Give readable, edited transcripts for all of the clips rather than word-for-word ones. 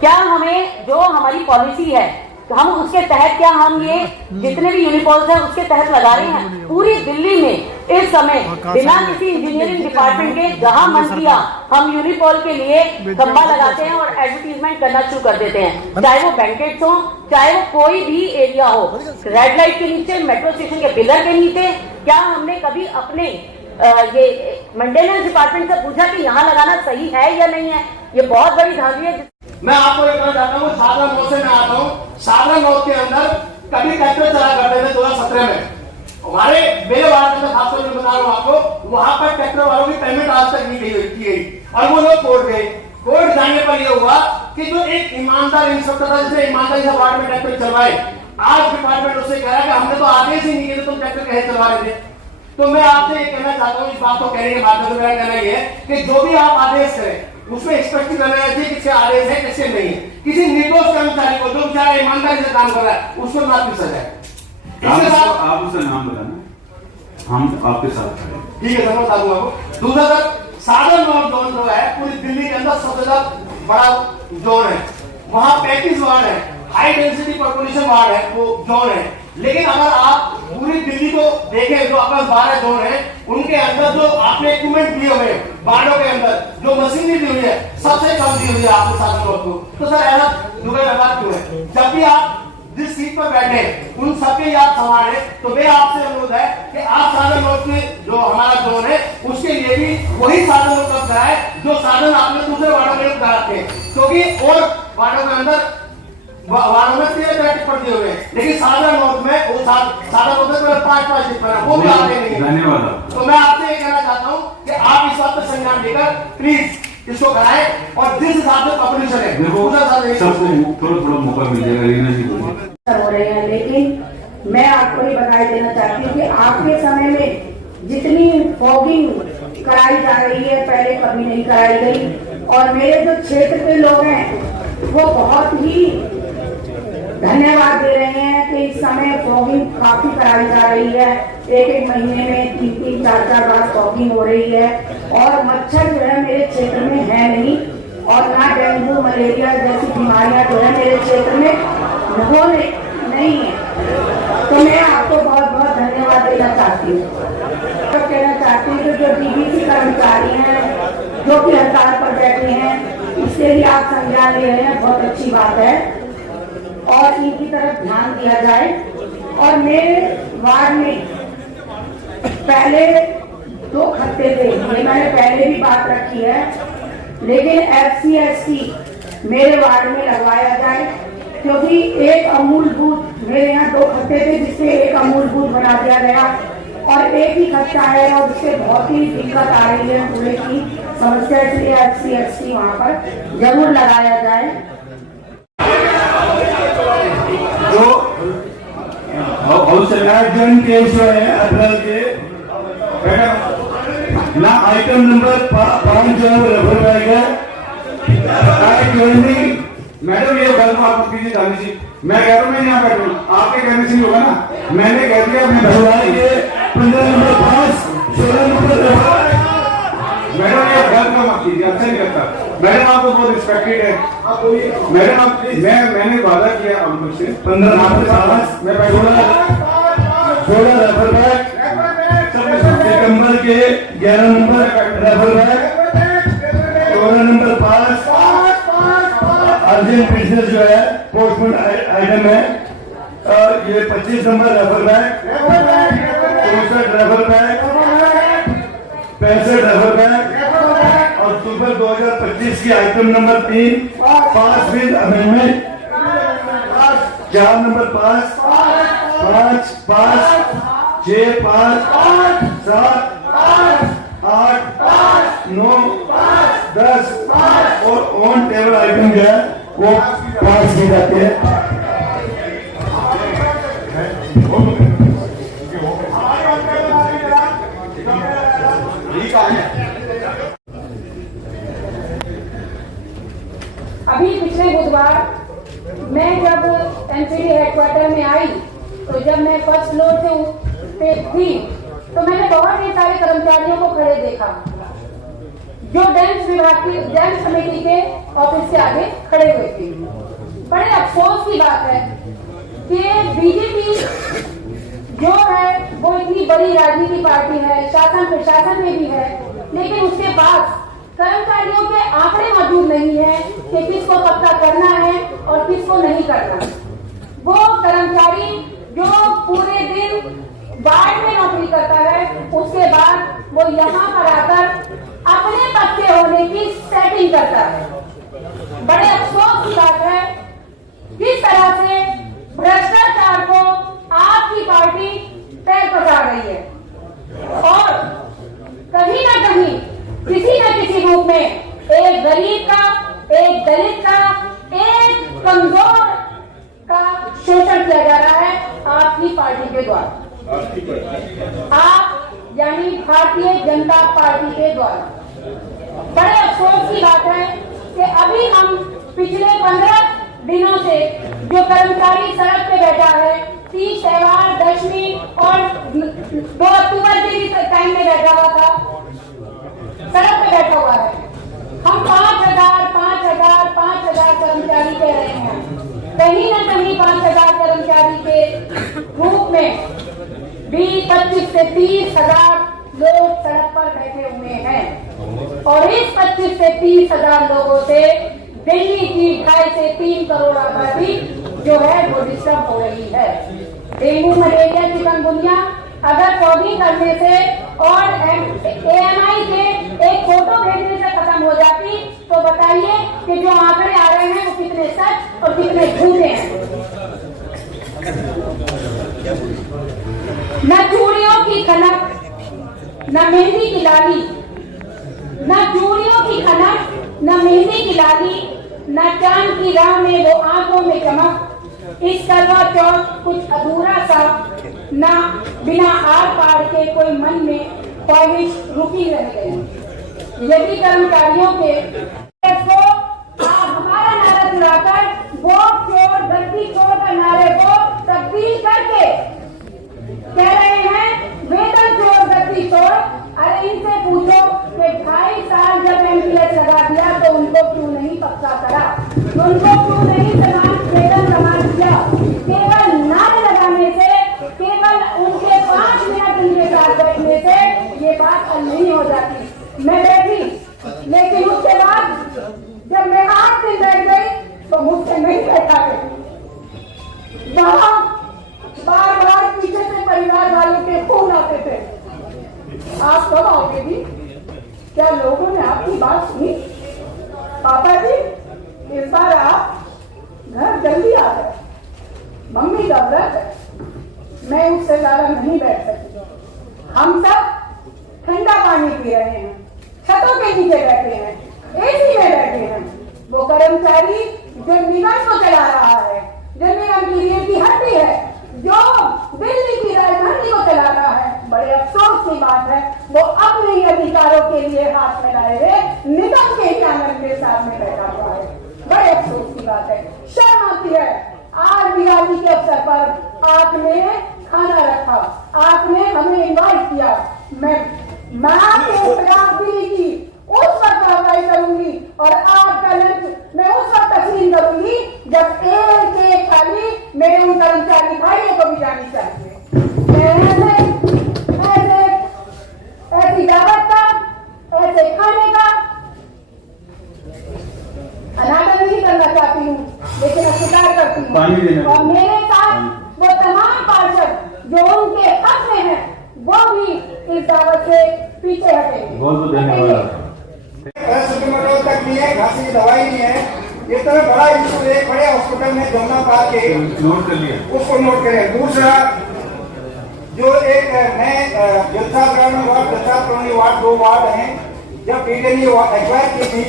क्या हमें जो हमारी पॉलिसी है तो हम उसके तहत क्या हम ये जितने भी यूनिपॉल्स हैं उसके तहत लगा रहे हैं। पूरी दिल्ली में इस समय बिना किसी इंजीनियरिंग डिपार्टमेंट के जहां मन किया हम यूनिपॉल के लिए खंबा लगाते हैं और एडवर्टीजमेंट करना शुरू कर देते हैं, चाहे वो बैंकेट्स हो, चाहे वो कोई भी एरिया हो, रेड लाइट के नीचे, मेट्रो स्टेशन के पिलर के नीचे। क्या हमने कभी अपने ये मेंटेनेंस डिपार्टमेंट से पूछा कि यहाँ लगाना सही है या नहीं है? ये बहुत बड़ी धांधली है। मैं आपको ये कहना चाहता हूँ, सादरा नोट से मैं आता हूँ। सादरा नोट के अंदर कभी ट्रैक्टर चला करते थे 2017 में। हमारे मेरे वार्ड में खासतौर से बता रहा हूँ आपको, वहां पर ट्रैक्टर वालों की पेमेंट आज तक नहीं की गई और वो लोग कोर्ट गए। कोर्ट जाने पर यह हुआ कि जो एक ईमानदार इंस्पेक्टर था जिसे ईमानदारी से वार्ड में ट्रैक्टर चलवाए, आज डिपार्टमेंट उससे कह रहा है कि हमने तो आदेश ही नहीं किया, तुम ट्रैक्टर कैसे चलवा रहे थे। तो मैं आपसे ये कहना चाहता हूँ, इस बात को कहने के बाद में मेरा कहना ये है कि जो भी आप आदेश करें उसमें एक्सपेक्ट करना चाहिए किसके आदेश है किसके नहीं है। किसी निर्दोष कर्मचारी को जो बेचारा ईमानदारी से काम कर रहा है उसको माफ की सजा है। आप उसका नाम बताना, हम आपके साथ खड़े। ठीक है सर, बता दूंगा आपको। दूसरा सर, सादर नॉर्थ जोन जो है पूरी दिल्ली के अंदर सबसे ज्यादा बड़ा जोन है। वहां 35 वार्ड है, हाई डेंसिटी पॉपुलेशन वार्ड है, वो जोन है। लेकिन अगर आप पूरी दिल्ली को देखें, जो अपना 12 जोन है उनके अंदर जो आपने इक्विपमेंट दिए हुए वार्डों के अंदर जो मशीनरी दी हुई है सबसे कम दी हुई है आपने सादर नॉर्थ को। तो सर ऐसा दुर्व्यवहार क्यों है? जब भी आप जिस सीट पर बैठे उन सबके याद संभाले, तो मैं आपसे अनुरोध है कि आप सादर नॉर्थ में जो हमारा जोन है उसके लिए भी वही साधन उपलब्ध कराए जो साधन आपने दूसरे वार्डों में उपलब्ध थे। क्योंकि और वार्डों के अंदर वार्डों में 13 टिप्पण दिए हुए हैं, लेकिन सादर नॉर्थ में वो सादर नॉर्थ में 5 टिप्पण है, वो भी आगे नहीं है। धन्यवाद। तो मैं आपसे ये कहना चाहता हूँ कि आप इस बात पर संज्ञान लेकर प्लीज इसको कराएं और जिस हिसाब से पॉपुलेशन है सबको थोड़ा मौका मिल जाएगा हो रहे हैं। लेकिन मैं आपको ये बता देना चाहती हूँ कि आपके समय में जितनी फॉगिंग कराई जा रही है पहले कभी नहीं कराई गई। और मेरे जो क्षेत्र के लोग हैं वो बहुत ही धन्यवाद दे रहे हैं कि इस समय फॉगिंग काफी कराई जा रही है। एक महीने में 3-4 बार फॉगिंग हो रही है और मच्छर जो है मेरे क्षेत्र में है नहीं और ना डेंगू मलेरिया जैसी बीमारियां जो है मेरे क्षेत्र में होने नहीं है। तो मैं आपको बहुत बहुत धन्यवाद देना चाहती हूँ। तो कहना चाहती हूँ कि जो डीबीसी कर्मचारी हैं जो कि हड़ताल पर बैठे हैं इसके लिए आप संज्ञान ले रहे हैं, बहुत अच्छी बात है और इनकी तरफ ध्यान दिया जाए। और मेरे वार्ड में पहले 2 खत्ते थे, ये मैंने पहले भी बात रखी है, लेकिन SC/ST मेरे वार्ड में लगवाया जाए क्योंकि एक अमूल बूथ मेरे यहाँ 2 खत्ते थे जिससे एक अमूल बूथ बना दिया गया और एक ही खत्ता है और उससे बहुत ही दिक्कत आ रही है पूरे की समस्या, इसलिए SC/ST वहाँ पर जरूर लगाया जाए। जो केस है अप्रैल के ना आइटम नंबर 5 जो है रेफर बैग है। मैडम ये गलत आप कीजिए जानी जी, मैं कह रहा हूँ मैं यहाँ बैठूँ आपके कहने से होगा ना। मैंने कह दिया अपने ये 15 नंबर 5 16 नंबर मैडम ये गलत काम आप कीजिए, अच्छा नहीं लगता। मैडम आपको बहुत रिस्पेक्टेड है मैडम, आप मैंने वादा किया आपसे 15 नंबर 5 मैं बैठूंगा 16 रेफर बैग, सितंबर के 11 number refer bag, 14 number 5 urgent business जो है पोस्टपोन आइटम है। ये 25 number refer bag, 64 refer bag, 65 refer bag और अक्टूबर 2025 की item number 3 5 with amendment 4 number 5 5 5 6 5 7 8 9 10 और ऑन टेबल आइटम जो है वो 5 की जाती है। अभी पिछले बुधवार मैं जब एमसीडी हेडक्वार्टर में आई तो जब मैं फर्स्ट फ्लोर पे थी तो मैंने बहुत ही सारे कर्मचारियों को खड़े देखा जो डैम्स विभाग की डैम्स कमेटी के ऑफिस के आगे खड़े हुए थे। बड़े अफसोस की बात है कि बीजेपी जो है वो इतनी बड़ी राजनीतिक पार्टी है, शासन प्रशासन में भी है, लेकिन उसके पास कर्मचारियों के आंकड़े मौजूद नहीं है कि किसको पक्का करना है और किसको नहीं करना। वो कर्मचारी जो पूरे दिन वार्ड में नौकरी करता है, उसके बाद वो यहाँ पर आकर अपने पक्के होने की सेटिंग करता है। बड़े अफसोस की बात है किस तरह से भ्रष्टाचार को आपकी पार्टी पैर पकड़ा रही है और कहीं ना कहीं किसी न किसी रूप में एक गरीब का, एक दलित का, एक कमजोर का शोषण किया जा रहा है आपकी पार्टी के द्वारा, आप यानी भारतीय जनता पार्टी के द्वारा। बड़े अफसोस की बात है कि अभी हम पिछले 15 दिनों से जो कर्मचारी सड़क पे बैठा है, 30 त्योहार, दशमी और 2 अक्टूबर के भी टाइम में बैठा हुआ था, सड़क पे बैठा हुआ है। हम 5,000 कर्मचारी कह रहे हैं, कहीं ना कहीं 5,000 कर्मचारी के रूप में 20-25 से 30,000 लोग सड़क पर बैठे हुए हैं और इस 25 से 30,000 लोगों से दिल्ली की 2.5 से 3 करोड़ आबादी जो है वो डिस्टर्ब हो रही है। डेंगू, मलेरिया, चिकनगुनिया अगर फॉगिंग करने से और AMI के एक फोटो भेजने से खत्म हो जाती तो बताइए कि जो आंकड़े आ रहे हैं वो कितने सच और कितने झूठे हैं। न चूड़ियों की खनक, न मेहंदी की लाली, न चूड़ियों की खनक, न मेहंदी की लाली, न चांद की राह में वो आंखों में चमक, इस करवा चौथ कुछ अधूरा सा, न बिना आर पार के कोई मन में ख्वाहिश रुकी रह गई। यदि कर्मचारियों के को आप हमारा नारा चुराकर वोट चोर, गद्दी चोर का नारे को तब्दील करके कह रहे हैं वेतन चोर, गद्दी चोर। अरे इनसे पूछो कि 2.5 साल जब MPS लगा दिया तो उनको क्यों नहीं पक्का करा, उनको क्यों नहीं समान वेतन समान दिया। केवल नारे लगाने से, केवल उनके 5 मिनट उनके साथ बैठने से ये बात हल नहीं हो जाती। मैं बैठी, लेकिन उसके बाद जब मैं 8 दिन बैठ गई तो मुझसे नहीं बैठा गई। वहां बार बार पीछे से परिवार वालों के फोन आते थे, आप कब आओगे जी? क्या लोगों ने आपकी बात सुनी? पापा जी इस बार आप घर जल्दी आ गए, मम्मी का व्रत है, मैं उससे ज्यादा नहीं बैठ सकती। हम सब ठंडा पानी पी रहे हैं, छतों के नीचे बैठे हैं, AC में बैठे हैं। वो कर्मचारी जो निगम को चला रहा है, जो निगम की रीढ़ की हड्डी है, जो दिल्ली की राजधानी को चला रहा है, बड़े अफसोस की बात है वो अपने ही अधिकारों के लिए हाथ फैलाए हुए निगम के ही आंगन के सामने बैठा हुआ है। बड़े अफसोस की बात है, शर्म आती है। आज दिवाली के अवसर पर आपने खाना रखा, आपने हमें इनवाइट किया, मैं आपको प्राप्ति की उस वक्त कार्रवाई करूंगी और आपका लंच मैं उस वक्त तस्लीम करूंगी जब एक थाली मेरे उन कर्मचारी भाइयों को भी जानी चाहिए। ऐसी दावत का, ऐसे खाने का अनादर नहीं करना चाहती हूँ, लेकिन अस्वीकार करती हूँ। और मेरे साथ वो तमाम पार्षद जो उनके हक में हैं वो भी इस दावत से पीछे हटेंगे। बहुत बहुत धन्यवाद। तक नहीं है, घासी की दवाई नहीं है, इतना बड़ा इशू एक बड़े हॉस्पिटल में जमुना पार्क के नोट कर लिया, उसको नोट करें। दूसरा जो एक नए जलसा ग्रामीण वार्ड, जलसा कॉलोनी वार्ड, 2 वार्ड हैं, जब पीडीए एक्वायर की थी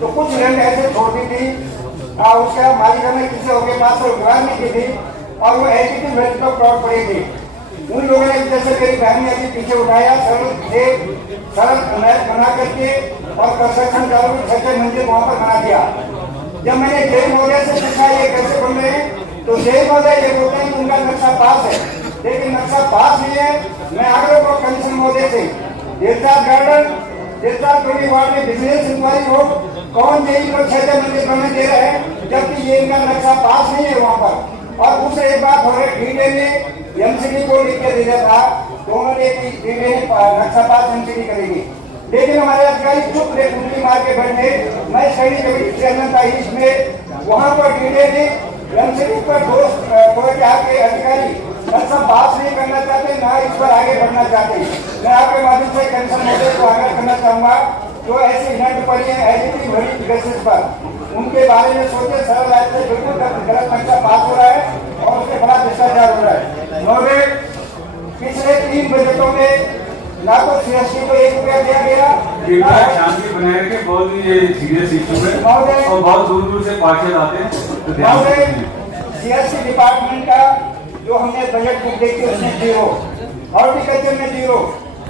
तो कुछ लैंड ऐसे छोड़ दी थी, उसका मालिकाना किसी और के पास रोजगार नहीं की थी और वो एचटी वेस्ट पर प्लॉट पड़ी थी। उन लोगों ने जैसे मेरी बहन ने अभी पीछे उठाया, सड़क बना करके और कंस्ट्रक्शन चालू 6 मंजिल वहां पर बना दिया। जब मैंने जय महोदय से पूछा ये कैसे बन रहे हैं तो जय महोदय ये बोलते हैं कि उनका नक्शा पास है, लेकिन नक्शा पास नहीं है। मैं आग्रह को कमिश्नर महोदय से देवदास गार्डन जैसा कोई वार्ड में बिजनेस इंक्वायरी हो, कौन जेई को 6 मंदिर बनने दे रहा है, जबकि ये इनका नक्शा पास नहीं है वहाँ पर। और दूसरी एक बात हो रही, डीडे ने एमसीडी को लिख के दिया था, दोनों ने डीडे नक्शा पास एमसीडी करेगी, लेकिन हमारे अधिकारी चुप रहे, उंगली मार के बैठे। मैं सैनिक कमेटी चेयरमैन था इसमें, वहाँ पर डीडे ने एमसीडी पर दो के अधिकारी नक्शा पास नहीं करना चाहते, ना इस पर आगे बढ़ना चाहते। मैं आपके माध्यम से कैंसर मोर्चे को आग्रह करना चाहूंगा, जो ऐसी हिट पड़ी है एलईडी भरी बेसिस पर, उनके बारे में सोचे। सरल राय से बिल्कुल गलत नक्शा पास हो रहा है और उसके बड़ा भ्रष्टाचार हो रहा है। महोदय, पिछले 3 बजटों में ना तो सीएससी को 1 रुपया दिया गया, शांति बनाए रखे। बहुत ही सीरियस इशू है और बहुत दूर दूर से पार्षद आते हैं, तो ध्यान महोदय, सीएससी डिपार्टमेंट का जो हमने बजट बुक देखी उसमें 0, हॉर्टिकल्चर में 0,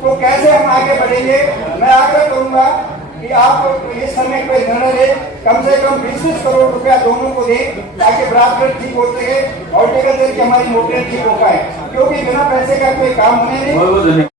तो कैसे हम आगे बढ़ेंगे। मैं आग्रह करूंगा कि आप इस समय कोई निर्णय ले, कम से कम 20 करोड़ रुपया दोनों को दें, ताकि बराबर ठीक हो सके, हॉर्टिकल्चर की हमारी मोटरें ठीक हो पाए, क्योंकि बिना पैसे का कोई काम होने नहीं।